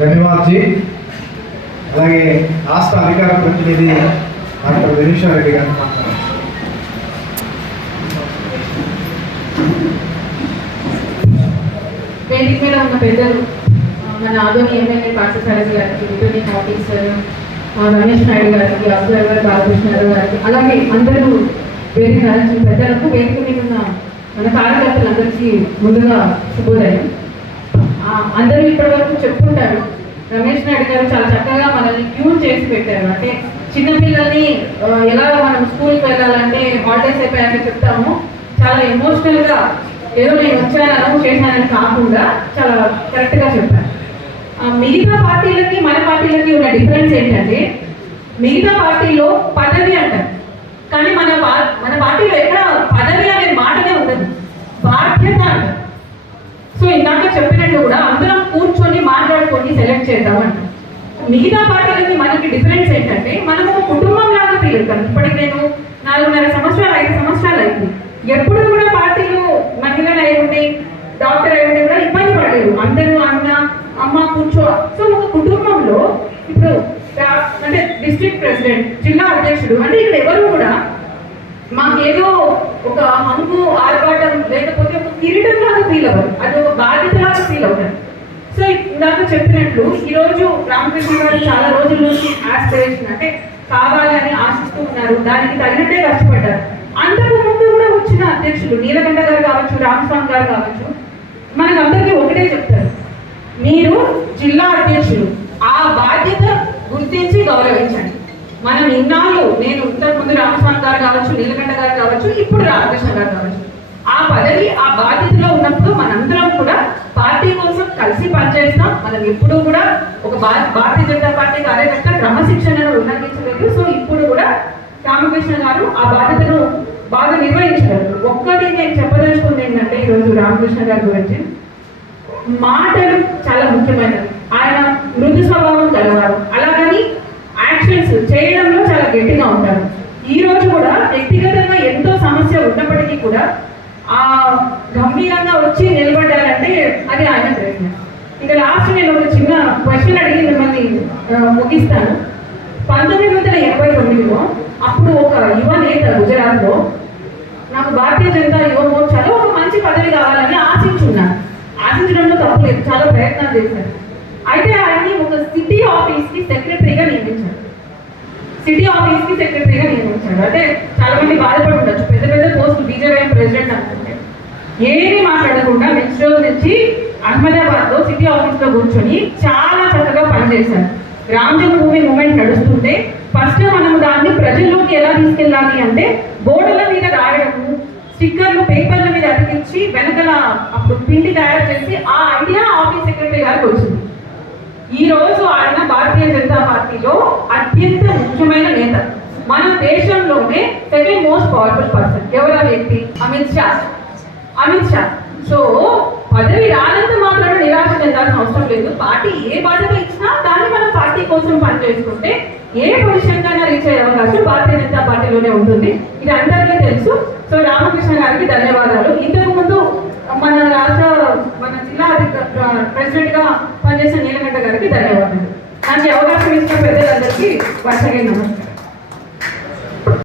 ధన్యవాద్ G. అలాగే రాష్ట్ర అధికార ప్రతినిధి డాక్టర్ వినీశ్వర్ రెడ్డి గారు మాట్లాడారు. వేదిక మీద ఉన్న పెద్దలు, మన ఆదోని ఎమ్మెల్యే పార్థసారథి గారికి, రిటర్నింగ్ ఆఫీసర్ రమేష్ నాయుడు గారికి, అబ్జర్వర్ బాలకృష్ణ గారికి, అలాగే అందరూ వేదిక నడిచిన పెద్దలకు, వేదిక మీద ఉన్న మన కార్యకర్తలందరికీ ముందుగా శుభోదయం. అందరూ ఇప్పటి వరకు చెప్పుకుంటారు, రమేష్ నాయుడు గారు చాలా చక్కగా మనల్ని ట్యూన్ చేసి పెట్టారు. అంటే చిన్నపిల్లల్ని ఎలా మనం స్కూల్కి వెళ్ళాలంటే హాలిడేస్ అయిపోయాక చెప్తాము, చాలా ఎమోషనల్గా ఏదో నేను వచ్చాను చేశానని కాకుండా చాలా కరెక్ట్గా చెప్పాను. మిగతా పార్టీలకి మన పార్టీలకి ఉన్న డిఫరెన్స్ ఏంటంటే, మిగతా పార్టీలో పదవి అంటారు, కానీ మన పార్టీలో ఎక్కడ పదవి అనే మాటనే ఉండదు, బాధ్యత అంటారు. సో ఇందాక చెప్పినట్టు కూడా అందరం కూర్చొని మాట్లాడుకొని సెలెక్ట్ చేద్దామంట. మిగతా పార్టీలకి మనకి డిఫరెన్స్ ఏంటంటే, మనము కుటుంబం లాగా ఫీల్ అవుతాం. ఇప్పటికి నేను 4.5 సంవత్సరాలు 5 సంవత్సరాలు అయింది. ఎప్పుడు కూడా పార్టీలో మహిళలు అయి ఉండి డాక్టర్ అయి ఉండి కూడా ఇబ్బంది పడలేదు. అందరూ అన్న అమ్మ కూర్చో. సో ఒక కుటుంబంలో ఇప్పుడు అంటే డిస్ట్రిక్ట్ ప్రెసిడెంట్, జిల్లా అధ్యక్షుడు అంటే ఇక్కడ ఎవరు కూడా మాకేదో ఒక హంగు ఆర్భాటం లేకపోతే ఒక కిరీటం లాగా ఫీల్ అవ్వరు, అది ఒక బాధ్యత లాగా ఫీల్ అవుతారు. సో ఇందాక చెప్పినట్లు ఈరోజు రామకృష్ణ గారు చాలా రోజుల నుంచి ఆస్పిరేషన్ అంటే కావాలని ఆశిస్తూ ఉన్నారు, దానికి తగినట్టే కష్టపడ్డారు. అంతకు ముందు కూడా వచ్చిన అధ్యక్షులు నీలకంఠ గారు కావచ్చు, రామస్వామి గారు కావచ్చు, మనకందరికీ ఒకటే చెప్తారు, మీరు జిల్లా అధ్యక్షులు, ఆ బాధ్యత గుర్తించి గౌరవించండి. మనం ఇన్నాళ్ళు, నేను ఇంతకుముందు రామస్వామి గారు కావచ్చు, నీలకంఠ గారు కావచ్చు, ఇప్పుడు రామకృష్ణ గారు కావచ్చు, ఆ పదవి ఆ బాధ్యతలో ఉన్నప్పుడు మనందరం కూడా పార్టీ కోసం కలిసి పనిచేస్తాం. మనం ఎప్పుడూ కూడా ఒక భారతీయ జనతా పార్టీ కార్యకర్త క్రమశిక్షణను ఉల్లంఘించలేదు. సో ఇప్పుడు కూడా రామకృష్ణ గారు ఆ బాధ్యతను బాగా నిర్వహించగలరు. ఒక్కటి నేను చెప్పదలుచుకుంది ఏంటంటే, ఈరోజు రామకృష్ణ గారి గురించి మాటలు చాలా ముఖ్యమైనవి. ఆయన మృదు స్వభావం కలవారు, అలాగని యాక్షన్స్ చేయడంలో చాలా గట్టిగా ఉంటారు. ఈ రోజు కూడా వ్యక్తిగతంగా ఎంతో సమస్య ఉన్నప్పటికీ కూడా ఆ గంభీరంగా వచ్చి నిలబడ్డారంటే అది ఆయన ప్రయత్నం. ఇంకా లాస్ట్ నేను ఒక చిన్న క్వశ్చన్ అడిగి మిమ్మల్ని ముగిస్తాను. 1989లో అప్పుడు ఒక యువ నేత గుజరాత్లో నాకు భారతీయ జనతా యువ మోర్చాలో ఒక మంచి పదవి కావాలని ఆశించడంలో తప్పు లేదు, చాలా ప్రయత్నాలు చేశారు. అయితే ఆయన్ని ఒక సిటీ ఆఫీస్కి సెక్రటరీగా నియమించారు. అంటే చాలా మంది బాధపడి ఉండొచ్చు, పెద్ద పెద్ద పోస్టులు బీజేపీ ప్రెసిడెంట్ అనుకుంటే. ఏమీ మాట్లాడకుండా నెక్స్ట్ రోజు నుంచి అహ్మదాబాద్లో సిటీ ఆఫీస్లో కూర్చొని చాలా చక్కగా పనిచేశారు. రామ్ జన్మభూమి మూమెంట్ నడుస్తుంటే ఫస్ట్ మనము దాన్ని ప్రజల్లోకి ఎలా తీసుకెళ్ళాలి అంటే, బోర్డుల మీద రాయడము, స్టిక్కర్లు పేపర్ల మీద అతికించి వెనకల అప్పుడు పిండి తయారు చేసి ఆ ఐడియా ఆఫీస్ సెక్రటరీ గారికి వచ్చింది. ఈ రోజు ఆయన భారతీయ జనతా పార్టీలో అత్యంత ముఖ్యమైన నేత. మన దేశంలోనే సెకండ్ మోస్ట్ పవర్ఫుల్ పర్సన్ ఎవరా వ్యక్తి? అమిత్ షా. సో పదవి రానంత మాత్రం నిరాశ చెందాల్సిన అవసరం లేదు. పార్టీ ఏ బాధ్యత ఇచ్చినా దాన్ని మనం పార్టీ కోసం పనిచేసుకుంటే ఏ పొజిషన్కైనా రీచ్ అయ్యే అవకాశం భారతీయ జనతా పార్టీలోనే ఉంటుంది. ఇది అందరికీ తెలుసు. సో రామకృష్ణ గారికి ధన్యవాదాలు. ఇంతకు ముందు మన జిల్లా ప్రెసిడెంట్ గా పనిచేసిన నీలకంఠ గారికి ధన్యవాదాలు. నాకు అవకాశం ఇచ్చిన పెద్దలందరికీ వర్షగా నమస్కారం.